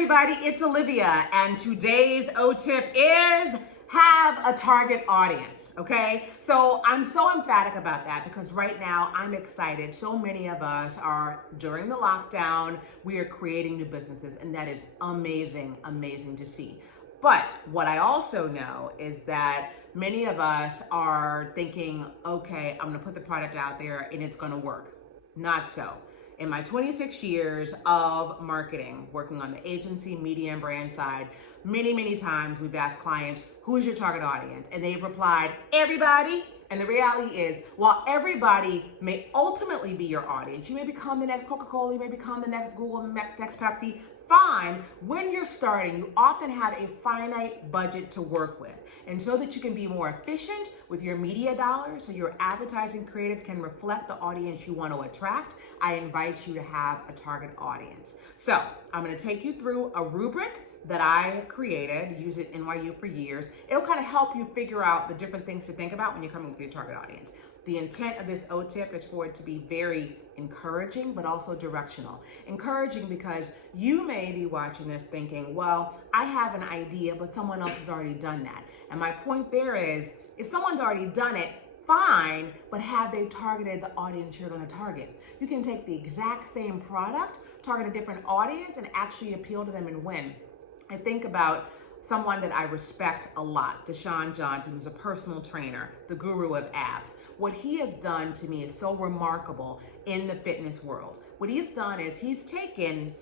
everybody, it's Olivia, and today's OTip is have a target audience, okay? So I'm so emphatic about that because right now I'm excited. So many of us are, during the lockdown, we are creating new businesses, and that is amazing, amazing to see. But what I also know is that many of us are thinking, okay, I'm gonna put the product out there and it's gonna work. Not so. In my 26 years of marketing, working on the agency, media, and brand side, many times we've asked clients, who is your target audience? And they've replied, everybody. And the reality is, while everybody may ultimately be your audience, you may become the next Coca-Cola, you may become the next Google, next Pepsi, fine. When you're starting, you often have a finite budget to work with. And so that you can be more efficient with your media dollars, so your advertising creative can reflect the audience you want to attract, I invite you to have a target audience. So I'm going to take you through a rubric that I have created, use it NYU for years. It'll kind of help you figure out the different things to think about when you're coming with your target audience. The intent of this OTip is for it to be very encouraging, but also directional. Encouraging because you may be watching this thinking, well, I have an idea, but someone else has already done that. And my point there is, if someone's already done it, fine, but have they targeted the audience you're going to target? You can take the exact same product, target a different audience, and actually appeal to them and win. I think about someone that I respect a lot, Deshaun Johnson, who's a personal trainer, the guru of abs. What he has done to me is so remarkable in the fitness world. What he's done is he's taken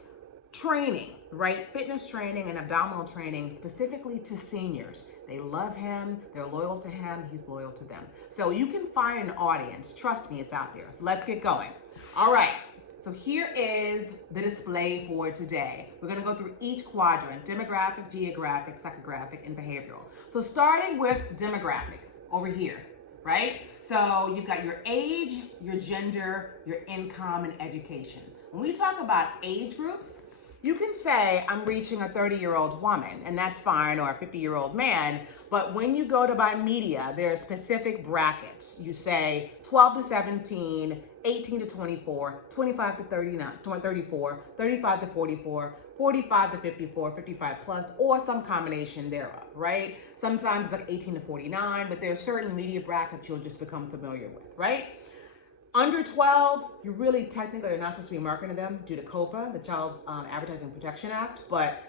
training, right? Fitness training and abdominal training specifically to seniors. They love him, they're loyal to him, he's loyal to them. So you can find an audience, trust me, it's out there. So let's get going. All right. So here is the display for today. We're going to go through each quadrant: demographic, geographic, psychographic, and behavioral. So starting with demographic over here, right? So you've got your age, your gender, your income, and education. When we talk about age groups, you can say I'm reaching a 30-year-old woman, and that's fine, or a 50-year-old man. But when you go to buy media, there are specific brackets. You say 12 to 17, 18 to 24, 25 to 39, 34, 35 to 44, 45 to 54, 55 plus, or some combination thereof, right? Sometimes it's like 18 to 49, but there are certain media brackets you'll just become familiar with, right? Under 12, you really technically are not supposed to be marketing to them due to COPA, the Child Advertising Protection Act, but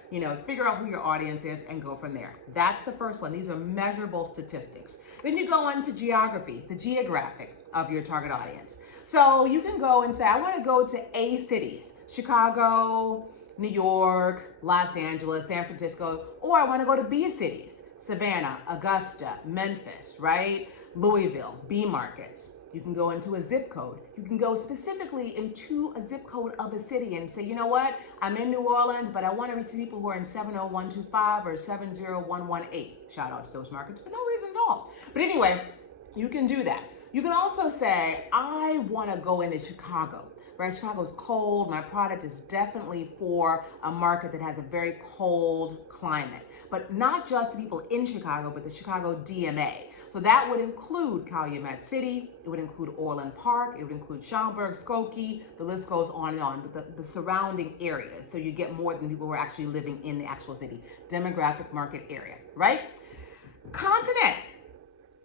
figure out who your audience is and go from there. That's the first one. These are measurable statistics. Then you go on to geography, the geographic of your target audience. So you can go and say, I want to go to A cities, Chicago, New York, Los Angeles, San Francisco, or I want to go to B cities, Savannah, Augusta, Memphis, right? Louisville, B markets. You can go into a zip code. You can go specifically into a zip code of a city and say, you know what? I'm in New Orleans, but I want to reach people who are in 70125 or 70118. Shout out to those markets for no reason at all. But anyway, you can do that. You can also say, I want to go into Chicago, right? Chicago's cold. My product is definitely for a market that has a very cold climate, but not just the people in Chicago, but the Chicago DMA. So that would include Calumet City, it would include Orland Park, it would include Schaumburg, Skokie, the list goes on and on, but the surrounding areas. So you get more than people who are actually living in the actual city. Demographic market area, right? Continent,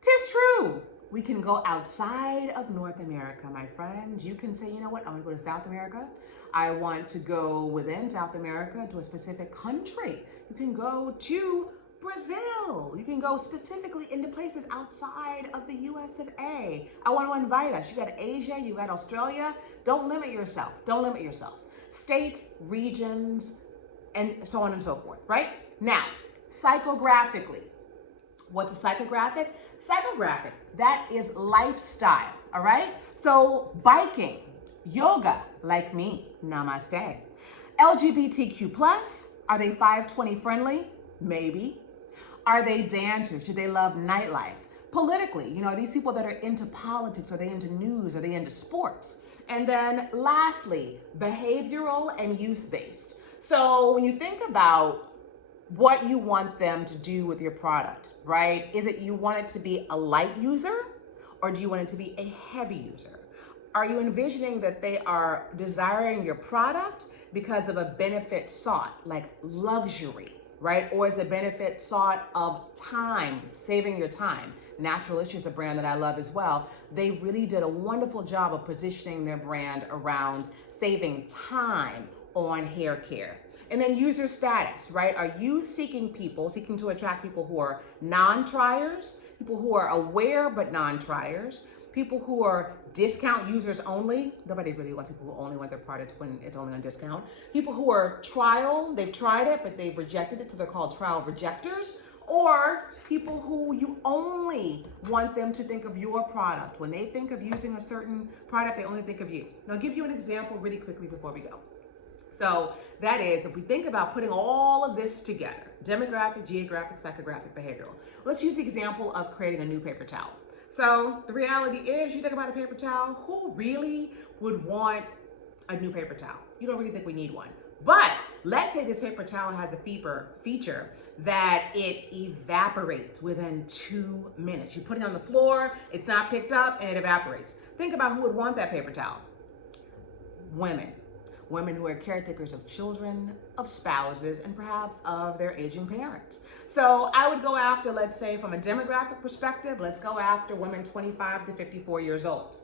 'tis true. We can go outside of North America, my friends. You can say, you know what, I'm gonna go to South America. I want to go within South America to a specific country. You can go to Brazil. You can go specifically into places outside of the US of A. I want to invite us. You got Asia, you got Australia. Don't limit yourself. Don't limit yourself. States, regions, and so on and so forth, right? Now, psychographically. What's a psychographic? Psychographic, that is lifestyle, all right? So biking, yoga, like me, namaste. LGBTQ+, are they 520 friendly? Maybe. Are they dancers? Do they love nightlife? Politically, are these people that are into politics? Are they into news? Are they into sports? And then lastly, behavioral and use-based. So when you think about what you want them to do with your product, right? Is it you want it to be a light user, or do you want it to be a heavy user? Are you envisioning that they are desiring your product because of a benefit sought, like luxury, right? Or is a benefit sought of time, saving your time. Natural Issue is a brand that I love as well. They really did a wonderful job of positioning their brand around saving time on hair care. And then user status, right? Are you seeking to attract people who are non-triers, people who are aware but non-triers, people who are discount users only? Nobody really wants people who only want their product when it's only on discount. People who are trial, they've tried it, but they've rejected it, so they're called trial rejectors. Or people who you only want them to think of your product. When they think of using a certain product, they only think of you. Now, I'll give you an example really quickly before we go. So that is, if we think about putting all of this together, demographic, geographic, psychographic, behavioral, let's use the example of creating a new paper towel. So the reality is, you think about a paper towel, who really would want a new paper towel? You don't really think we need one. But let's say this paper towel has a feature that it evaporates within 2 minutes. You put it on the floor, it's not picked up, and it evaporates. Think about who would want that paper towel. Women. Women who are caretakers of children, of spouses, and perhaps of their aging parents. So I would go after, let's say from a demographic perspective, let's go after women 25 to 54 years old.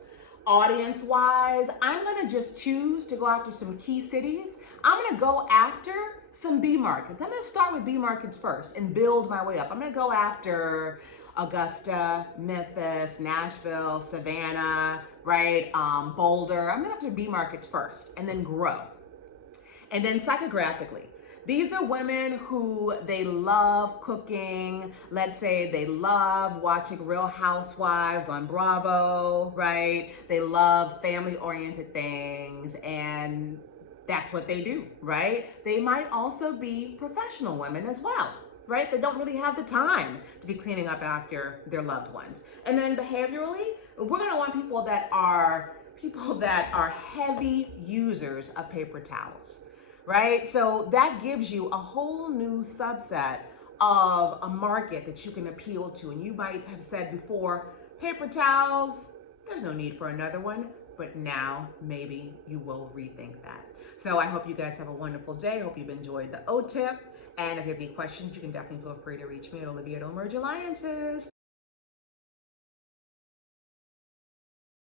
Audience-wise, I'm gonna just choose to go after some key cities. I'm gonna go after some B markets. I'm gonna start with B markets first and build my way up. I'm gonna go after Augusta, Memphis, Nashville, Savannah, right? Boulder. I'm gonna have to B markets first and then grow. And then psychographically, these are women who they love cooking. Let's say they love watching Real Housewives on Bravo, right? They love family-oriented things, and that's what they do, right? They might also be professional women as well, right? They don't really have the time to be cleaning up after their loved ones. And then behaviorally, we're gonna want people that are heavy users of paper towels, right? So that gives you a whole new subset of a market that you can appeal to. And you might have said before, paper towels, there's no need for another one, but now maybe you will rethink that. So I hope you guys have a wonderful day. I hope you've enjoyed the OTip. And if you have any questions, you can definitely feel free to reach me at Olivia at Omerge Alliances.